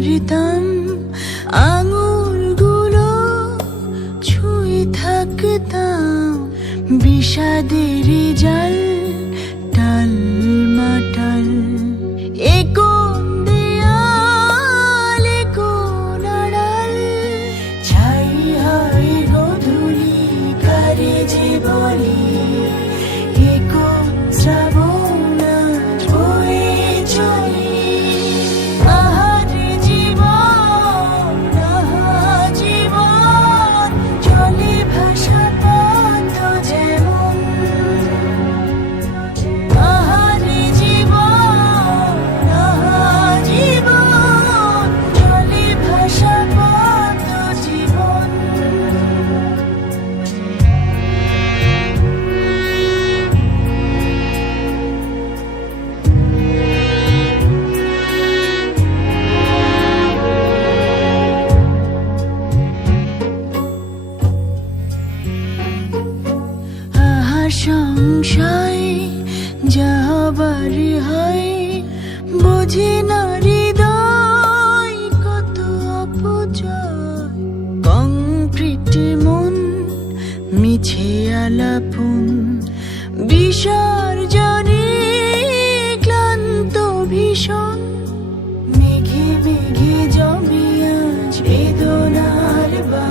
পারতাম আঙুলগুলো ছুঁয়ে থাকতাম বিষাদের জাল টাল মাটাল এ কোন দেয়াল এ কোন আড়াল ছাই হয় গধূলি কারে যে বলি এ কোন শ্রাবণ আজ বয়ে চলি আহারে জীবন আহা জীবন চলে ভাষা পথ যেমন আহারে জীবন আহা জীবন চলে ভাষা পথ জীবন সংশয় যাবার হয় বুঝি না হৃদয় কত অপজয় কংক্রিট মন মিছে আলাপন বিসর্জনে ক্লান্ত ভীষণ মেঘে মেঘে জমি আজ বেদনার বা